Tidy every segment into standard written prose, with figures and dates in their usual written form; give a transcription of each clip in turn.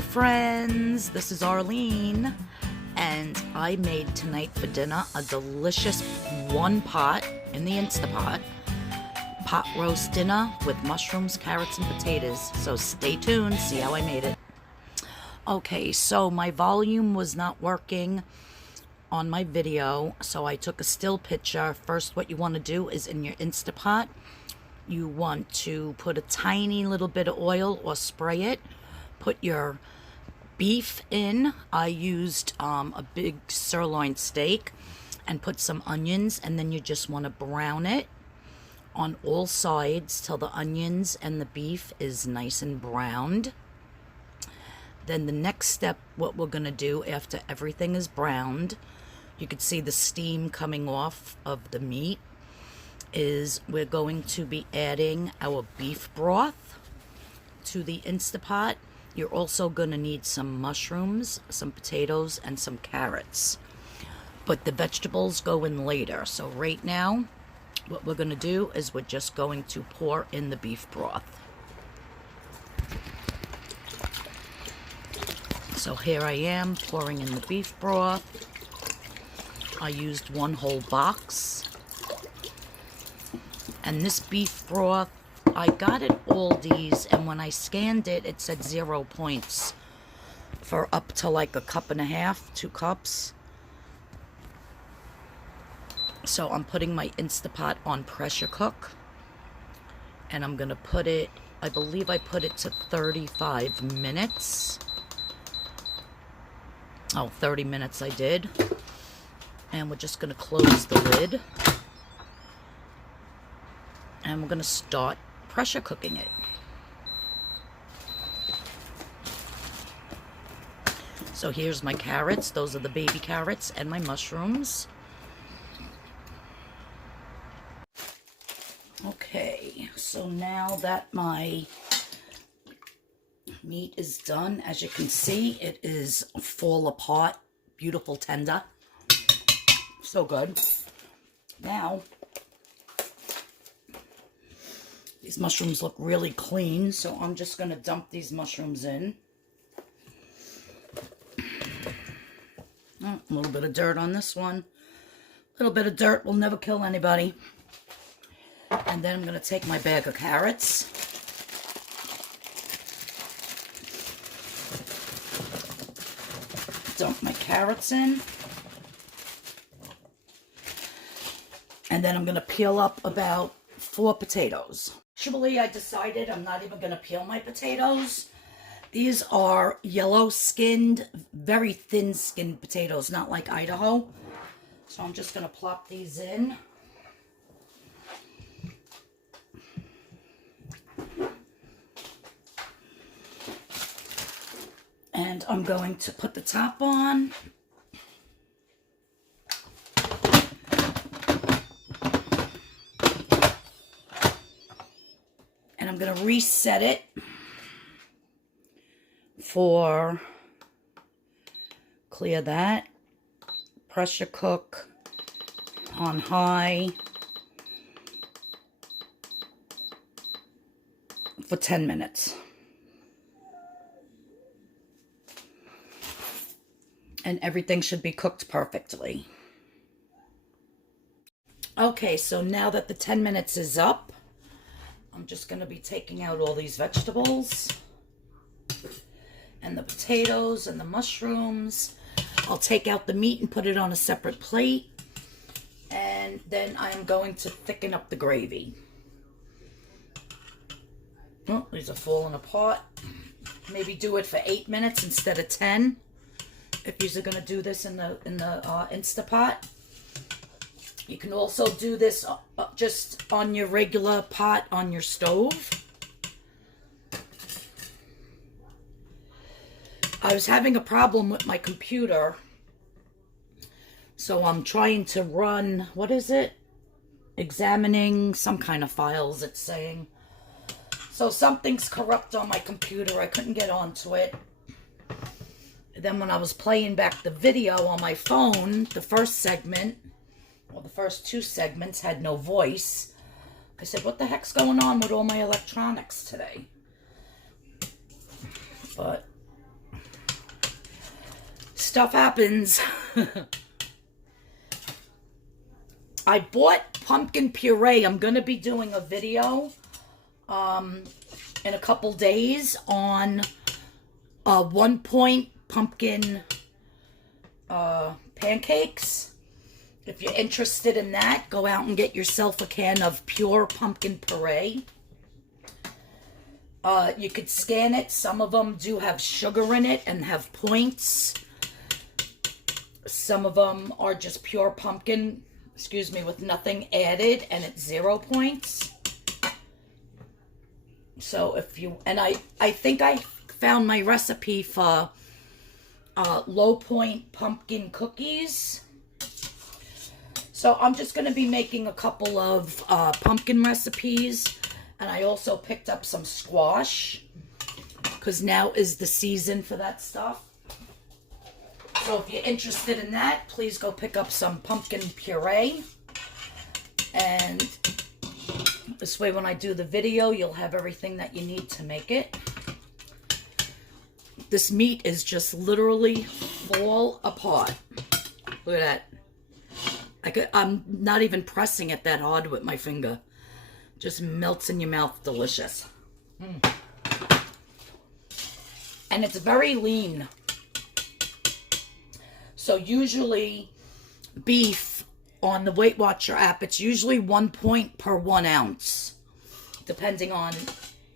Friends, this is Arlene, and I made tonight for dinner a delicious one pot in the Instapot pot roast dinner with mushrooms, carrots, and potatoes. So stay tuned, see how I made it. Okay, so my volume was not working on my video, so I took a still picture. First, what you want to do is in your Instapot, you want to put a tiny little bit of oil or spray it. Put your beef in. I used a big sirloin steak and put some onions, and then you just want to brown it on all sides till the onions and the beef is nice and browned. Then the next step, what we're going to do after everything is browned, you can see the steam coming off of the meat, is we're going to be adding our beef broth to the Instapot. You're also going to need some mushrooms, some potatoes, and some carrots. But the vegetables go in later. So right now, what we're going to do is we're just going to pour in the beef broth. So here I am pouring in the beef broth. I used one whole box. And this beef broth, I got at Aldi's, and when I scanned it, it said 0 points for up to like a cup and a half, 2 cups. So I'm putting my Instapot on pressure cook, and I'm going to put it, I believe I put it to 35 minutes. Oh, 30 minutes I did. And we're just going to close the lid. And we're going to start pressure cooking it. So here's my carrots. Those are the baby carrots, and my mushrooms. Okay, so now that my meat is done, as you can see, it is fall apart, beautiful tender. So good. Now, these mushrooms look really clean, so I'm just going to dump these mushrooms in. Oh, a little bit of dirt on this one. A little bit of dirt will never kill anybody. And then I'm going to take my bag of carrots. Dump my carrots in. And then I'm going to peel up about 4 potatoes. Actually, I decided I'm not even going to peel my potatoes. These are yellow-skinned, very thin-skinned potatoes, not like Idaho. So I'm just going to plop these in. And I'm going to put the top on. And I'm going to reset it for, clear that, pressure cook on high for 10 minutes. And everything should be cooked perfectly. Okay, so now that the 10 minutes is up, I'm just going to be taking out all these vegetables and the potatoes and the mushrooms. I'll take out the meat and put it on a separate plate. And then I'm going to thicken up the gravy. Oh, these are falling apart. Maybe do it for 8 minutes instead of 10. If you're going to do this in the Instapot. You can also do this just on your regular pot on your stove. I was having a problem with my computer, so I'm trying to run, what is it? Examining some kind of files, it's saying. So something's corrupt on my computer. I couldn't get onto it. Then when I was playing back the video on my phone, the first segment, well, the first 2 segments had no voice. I said, what the heck's going on with all my electronics today? But stuff happens. I bought pumpkin puree. I'm going to be doing a video in a couple days on 1-point pumpkin pancakes. If you're interested in that, go out and get yourself a can of pure pumpkin puree. You could scan it. Some of them do have sugar in it and have points. Some of them are just pure pumpkin, with nothing added, and it's 0 points. So if you, and I think I found my recipe for low point pumpkin cookies. So I'm just going to be making a couple of pumpkin recipes. And I also picked up some squash, because now is the season for that stuff. So if you're interested in that, please go pick up some pumpkin puree. And this way when I do the video, you'll have everything that you need to make it. This meat is just literally fall apart. Look at that. I'm not even pressing it that hard with my finger. Just melts in your mouth. Delicious. And it's very lean. So usually beef on the Weight Watcher app, it's usually 1 point per 1 ounce. Depending on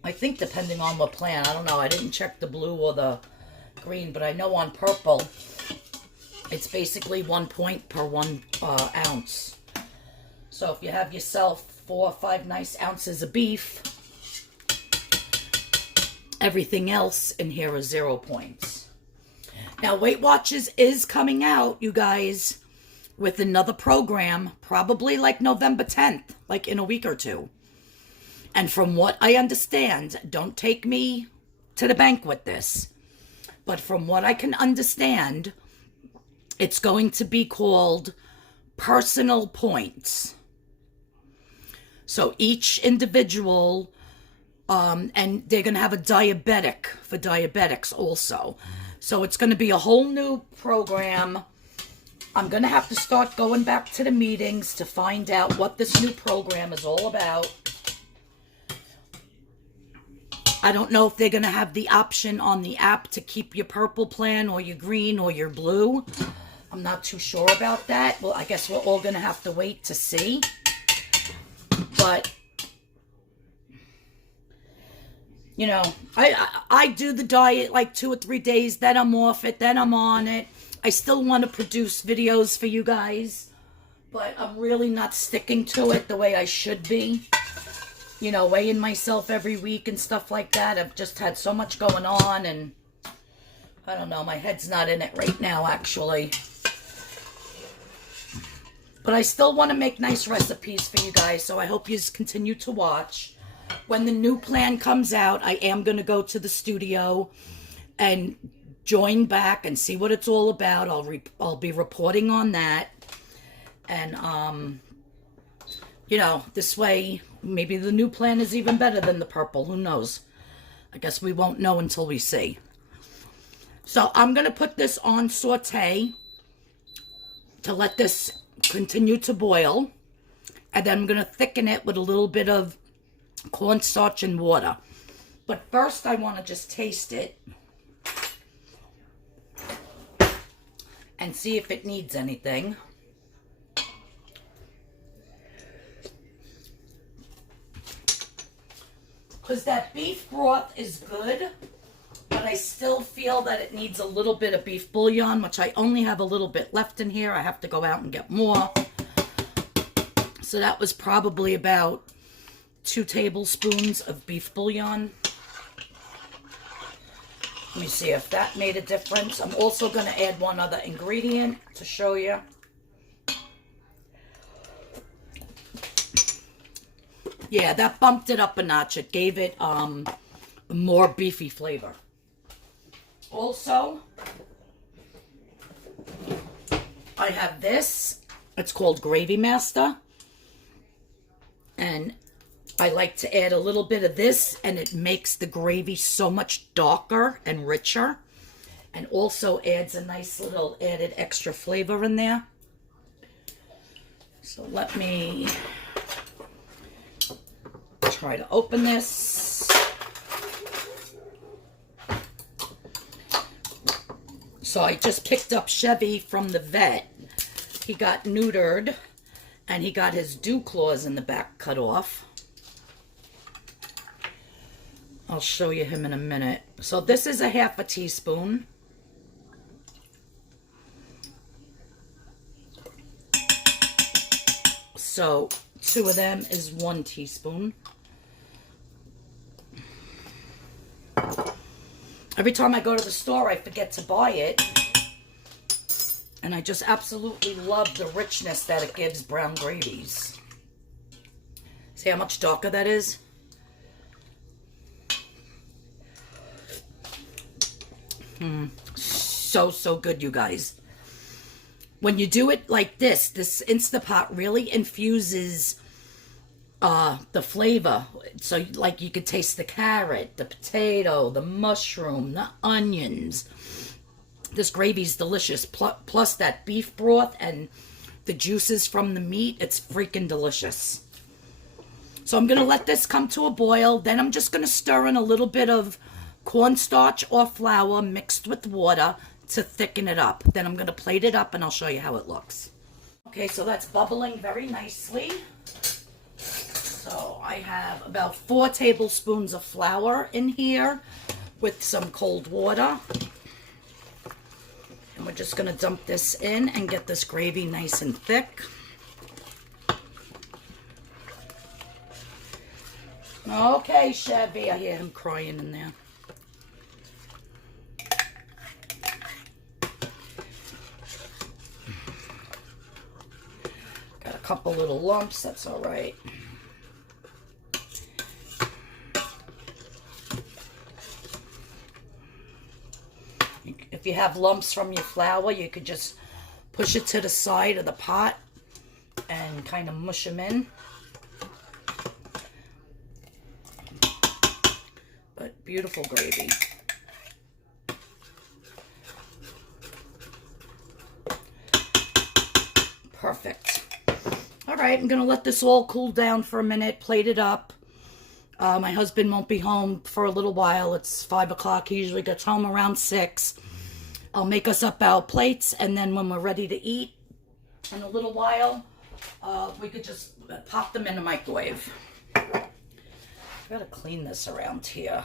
what plan. I don't know. I didn't check the blue or the green, but I know on purple, it's basically 1 point per 1 ounce. So if you have yourself 4 or 5 nice ounces of beef, everything else in here is 0 points. Now, Weight Watchers is coming out, you guys, with another program, probably like November 10th, like in a week or two. And from what I understand, don't take me to the bank with this, but from what I can understand, it's going to be called personal points. So each individual, and they're going to have a diabetic for diabetics also. So it's going to be a whole new program. I'm going to have to start going back to the meetings to find out what this new program is all about. I don't know if they're going to have the option on the app to keep your purple plan or your green or your blue. I'm not too sure about that. Well, I guess we're all going to have to wait to see. But, you know, I do the diet like 2 or 3 days, then I'm off it, then I'm on it. I still want to produce videos for you guys, but I'm really not sticking to it the way I should be. You know, weighing myself every week and stuff like that. I've just had so much going on, and I don't know, my head's not in it right now, actually. But I still want to make nice recipes for you guys, so I hope you continue to watch. When the new plan comes out, I am going to go to the studio and join back and see what it's all about. I'll be reporting on that. And, you know, this way, maybe the new plan is even better than the purple. Who knows? I guess we won't know until we see. So I'm going to put this on saute to let this continue to boil, and then I'm going to thicken it with a little bit of cornstarch and water. But first I want to just taste it and see if it needs anything. Because that beef broth is good, but I still feel that it needs a little bit of beef bouillon, which I only have a little bit left in here. I have to go out and get more. So that was probably about 2 tablespoons of beef bouillon. Let me see if that made a difference. I'm also going to add one other ingredient to show you. Yeah, that bumped it up a notch. It gave it a more beefy flavor. Also, I have this. It's called Gravy Master. And I like to add a little bit of this, and it makes the gravy so much darker and richer. and also adds a nice little added extra flavor in there. So let me try to open this. So I just picked up Chevy from the vet. He got neutered and he got his dew claws in the back cut off. I'll show you him in a minute. So this is a half a teaspoon. So 2 of them is 1 teaspoon. Every time I go to the store, I forget to buy it. And I just absolutely love the richness that it gives brown gravies. See how much darker that is? So good, you guys. When you do it like this Instapot really infuses the flavor. So like you could taste the carrot, the potato, the mushroom, the onions. This gravy's delicious. Plus that beef broth and the juices from the meat. It's freaking delicious. So I'm going to let this come to a boil. Then I'm just going to stir in a little bit of cornstarch or flour mixed with water to thicken it up. Then I'm going to plate it up and I'll show you how it looks. Okay, so that's bubbling very nicely. So I have about 4 tablespoons of flour in here with some cold water. And we're just going to dump this in and get this gravy nice and thick. Okay, Chevy. I hear him crying in there. Got a couple little lumps. That's all right. If you have lumps from your flour, you could just push it to the side of the pot and kind of mush them in. But beautiful gravy. Perfect. All right, I'm going to let this all cool down for a minute, plate it up. My husband won't be home for a little while. It's 5 o'clock. He usually gets home around 6. I'll make us up our plates, and then when we're ready to eat in a little while, we could just pop them in the microwave. I've got to clean this around here.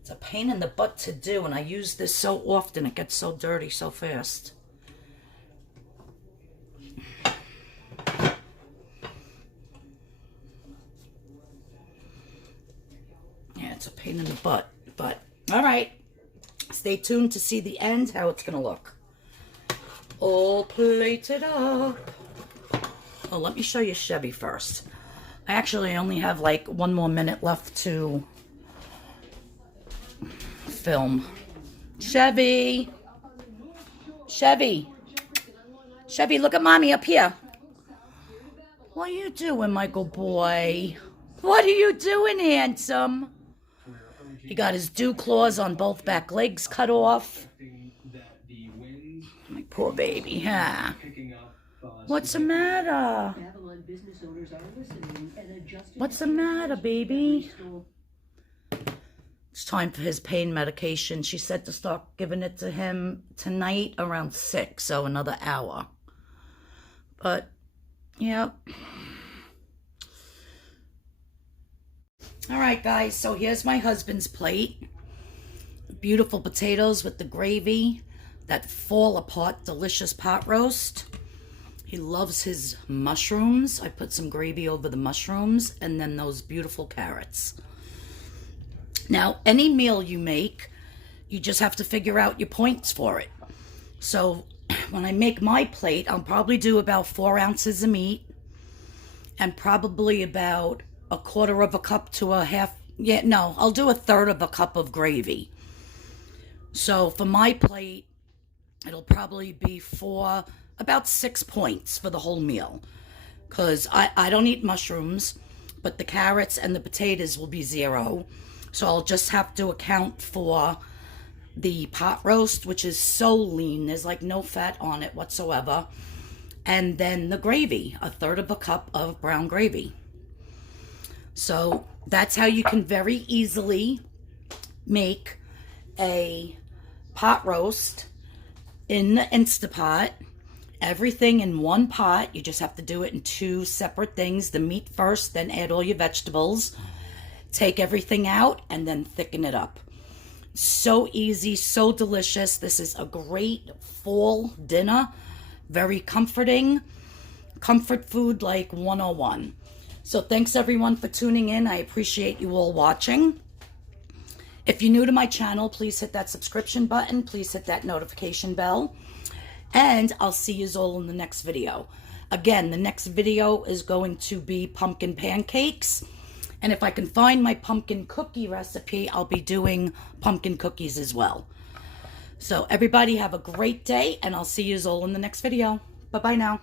It's a pain in the butt to do, and I use this so often. It gets so dirty so fast. Yeah, it's a pain in the butt, but all right. Stay tuned to see the end, how it's going to look. All plated up. Oh, let me show you Chevy first. I actually only have like 1 more minute left to film. Chevy. Chevy. Chevy, look at mommy up here. What are you doing, Michael boy? What are you doing, handsome? He got his dew claws on both back legs cut off. My poor baby, huh? What's the matter? What's the matter, baby? It's time for his pain medication. She said to start giving it to him tonight around 6, so another hour. But, yeah. All right, guys, so here's my husband's plate. Beautiful potatoes with the gravy. That fall-apart, delicious pot roast. He loves his mushrooms. I put some gravy over the mushrooms, and then those beautiful carrots. Now, any meal you make, you just have to figure out your points for it. So when I make my plate, I'll probably do about 4 ounces of meat and probably about 1/4 cup to a half. Yeah, no, I'll do 1/3 cup of gravy. So for my plate, it'll probably be for about 6 points for the whole meal. Because I don't eat mushrooms, but the carrots and the potatoes will be 0. So I'll just have to account for the pot roast, which is so lean. There's like no fat on it whatsoever. And then the gravy, 1/3 of a cup of brown gravy. So that's how you can very easily make a pot roast in the Instapot. Everything in one pot. You just have to do it in 2 separate things. The meat first, then add all your vegetables. Take everything out and then thicken it up. So easy, so delicious. This is a great fall dinner. Very comforting. Comfort food like 101. So thanks everyone for tuning in. I appreciate you all watching. If you're new to my channel, please hit that subscription button. Please hit that notification bell. And I'll see you all in the next video. Again, the next video is going to be pumpkin pancakes. And if I can find my pumpkin cookie recipe, I'll be doing pumpkin cookies as well. So everybody have a great day, and I'll see you all in the next video. Bye-bye now.